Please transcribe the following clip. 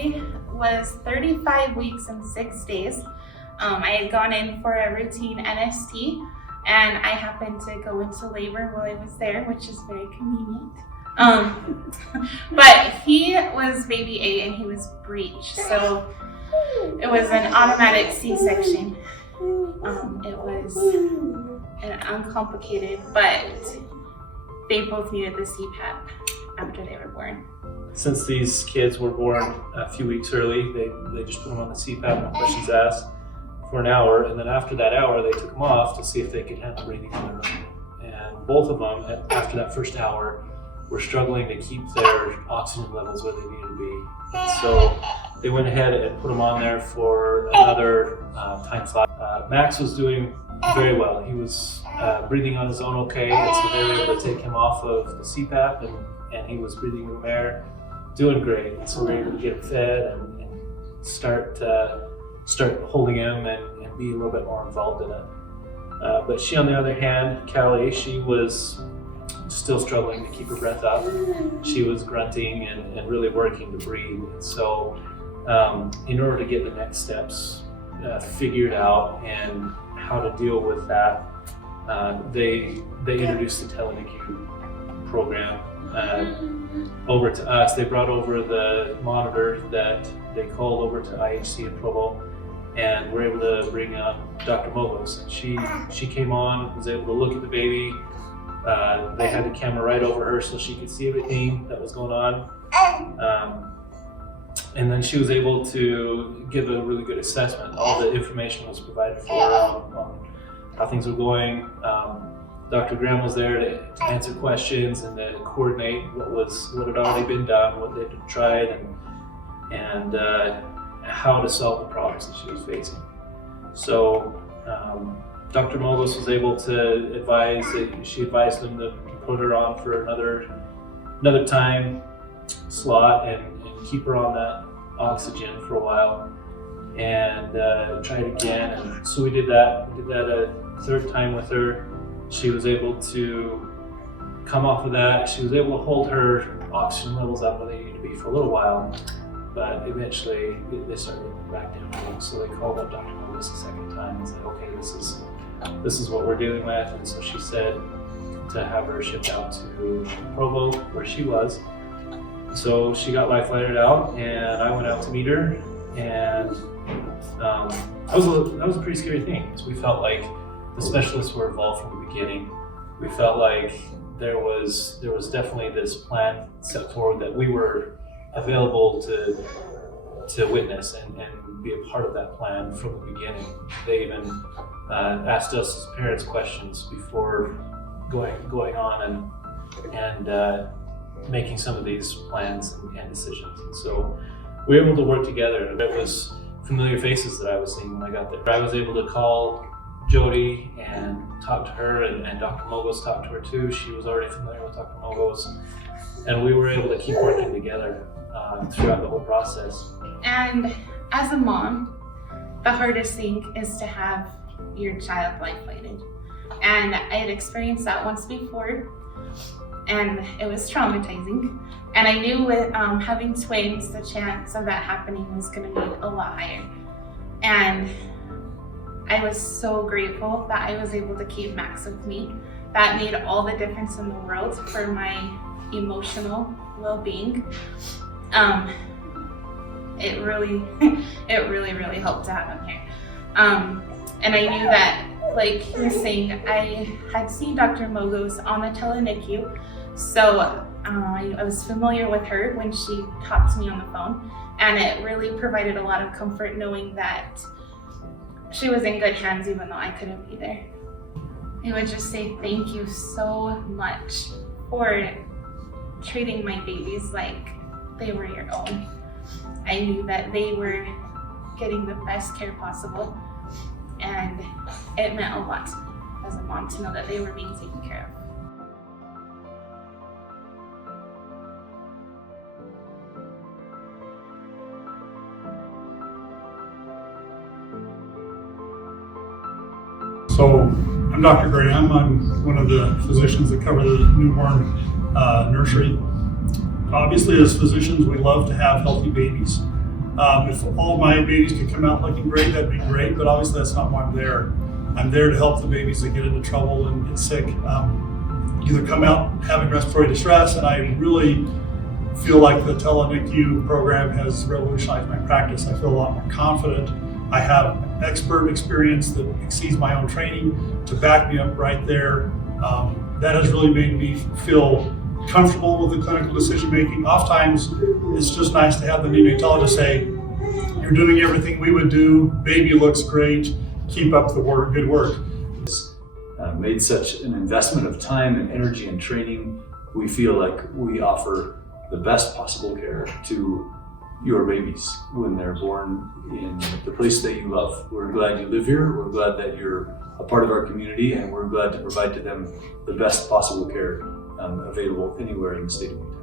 baby was 35 weeks and 6 days. I had gone in for a routine NST, and I happened to go into labor while I was there, which is very convenient. But he was baby A and he was breech, so it was an automatic C-section. It was an uncomplicated, but they both needed the CPAP after they were born. Since these kids were born a few weeks early, they just put them on the CPAP, no questions asked, for an hour, and then after that hour they took them off to see if they could handle breathing on their own. And both of them, after that first hour, were struggling to keep their oxygen levels where they needed to be. And so they went ahead and put them on there for another time slot. Max was doing very well. He was breathing on his own okay, and so they were able to take him off of the CPAP, and he was breathing room air, doing great. And so we were able to get him fed and start holding him and be a little bit more involved in it. But she, on the other hand, Callie, she was still struggling to keep her breath up. She was grunting and really working to breathe. And so in order to get the next steps figured out and how to deal with that, they introduced the TeleNICU program over to us. They brought over the monitor that they called over to IHC in Provo, and we're able to bring on Dr. Mogos. And she came on, was able to look at the baby. They had the camera right over her so she could see everything that was going on. And then she was able to give a really good assessment. All the information was provided for her on how things were going. Dr. Graham was there to answer questions and to coordinate what had already been done, what they had tried, and how to solve the problems that she was facing. So Dr. Mogos was able to advise. She advised them to put her on for another time slot and keep her on that oxygen for a while, and try it again. And so we did that. We did that a third time with her. She was able to come off of that. She was able to hold her oxygen levels up where they needed to be for a little while, but eventually they started getting back down. So they called up Dr. Mogos a second time and said, okay, this is what we're dealing with. And so she said to have her shipped out to Provo, where she was. So she got life flighted out, and I went out to meet her, and that was a pretty scary thing. So we felt like the specialists were involved from the beginning. We felt like there was definitely this plan set forward that we were available to witness and be a part of that plan from the beginning. They even asked us as parents questions before going on and making some of these plans and decisions. And so we were able to work together. It was familiar faces that I was seeing when I got there. I was able to call Jody and talk to her, and Dr. Mogos talked to her too. She was already familiar with Dr. Mogos, and we were able to keep working together throughout the whole process. And as a mom, the hardest thing is to have your child life flighted. And I had experienced that once before, and it was traumatizing. And I knew with having twins, the chance of that happening was going to be a lot higher. And I was so grateful that I was able to keep Max with me. That made all the difference in the world for my emotional well-being. It really helped to have him here. And I knew that, like he was saying, I had seen Dr. Mogos on the TeleNICU, so I was familiar with her when she talked to me on the phone, and it really provided a lot of comfort knowing that she was in good hands even though I couldn't be there. I would just say thank you so much for treating my babies like they were your own. I knew that they were getting the best care possible, and it meant a lot to me as a mom to know that they were being taken care of. So I'm Dr. Graham. I'm one of the physicians that cover the newborn nursery. Obviously, as physicians, we love to have healthy babies. If all my babies could come out looking great, that'd be great, but obviously that's not why I'm there. I'm there to help the babies that get into trouble and get sick, either come out having respiratory distress, and I really feel like the TeleNICU program has revolutionized my practice. I feel a lot more confident. I have expert experience that exceeds my own training to back me up right there. That has really made me feel comfortable with the clinical decision making. Oftentimes, it's just nice to have the neonatologist say, "You're doing everything we would do, baby looks great, keep up the work, good work." Made such an investment of time and energy and training. We feel like we offer the best possible care to your babies when they're born in the place that you love. We're glad you live here, we're glad that you're a part of our community, and we're glad to provide to them the best possible care available anywhere in the state of Utah.